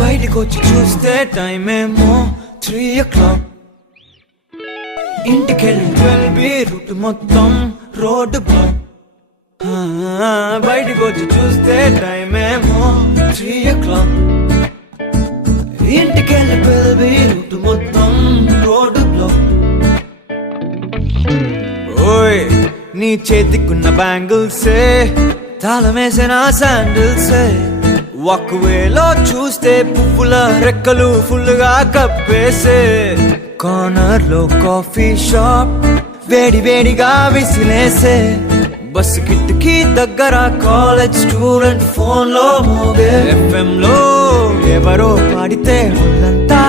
బయటికొచ్చి చూస్తే టైం ఏమో 3 o'clock. ఇంటికెళ్ళి 12 రూట్ మొత్తం రోడ్డు బ్లాక్. బయటికొచ్చి చూస్తే టైం ఏమో 3 o'clock. ఇంటికెళ్ళి 12 రూట్ మొత్తం రోడ్డు బ్లాక్. ఓయ్ నీ చేతికున్న బ్యాంగిల్సే తాళమేసిన శాండిల్సే వాక్వేలో చూస్తే పువ్వుల రెక్కలు ఫుల్గా కప్పేసే కార్నర్ లో కాఫీ షాప్ వేడి వేడిగా విసిలేసే బస్ కిటికీ దగ్గర కాలేజ్ స్టూడెంట్ ఫోన్ లో మోగే FM లో ఎవరో పాడితే ఒళ్ళంతా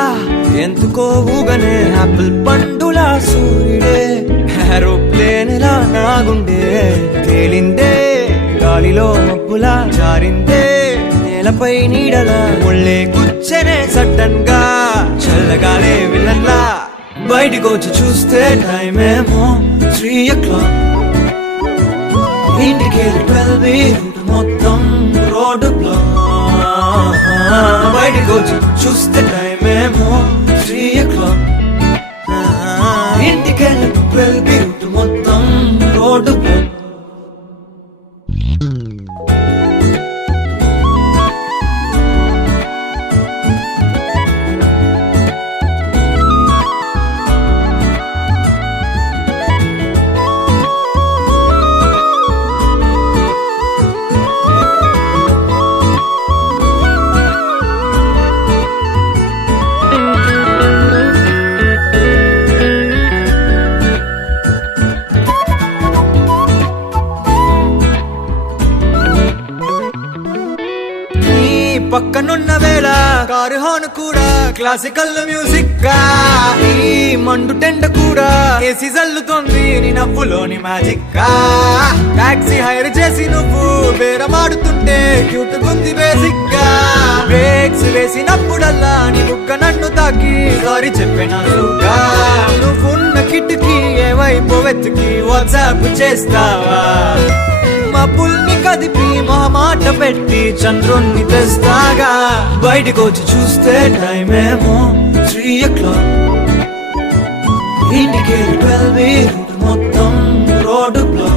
ఎందుకో ఊగనే యాపిల్ పండులా సూర్యుడే ఏరోప్లేన్ లా నాగుండే తేలిందే గాలిలో మబ్బులా జారిందే నేలపై నీడలా ఒళ్ళే కూర్చనే సడన్ గా చల్లగాలే విలన్లా బయటికొచ్చి చూస్తే టైం ఏమో 3 o'clock. ఇంటికెళ్ళి 12 రూట్ మొత్తం రోడ్డు బ్లాక్. బయటికొచ్చి చూస్తే టైం ఏమో 3 o'clock. ఇంటికెళ్ళి 12 రూట్ మొత్తం రోడ్డు బ్లాక్. పక్కనున్న వేళ కారు హార్న్ కూడా క్లాసికల్ మ్యూజిక్ గా ఈ మండు టెండ కూడా కేసి జల్లుతోంది నీ నవ్వులోని మ్యాజిక్ గా టాక్సీ హైర్ చేసి నువ్వు బేరమాడుతుంటే క్యూట్ గుంది బేసిక్ గా బ్రేక్స్ వేసినప్పుడల్లా నీ బుగ్గ నన్ను తాకి సారీ చెప్పినగా నువ్వున్న కిటికీ ఏవైపు వెతికి వాట్సాప్ చేస్తావా మా పుల్ని కదిపి మాట పెట్టి చంద్రుణ్ణి తెస్తాగా బయటికొచ్చి చూస్తే టైం ఏమో 3 o'clock. ఇంటికి 12 రూట్ మొత్తం రోడ్డు బ్లాక్.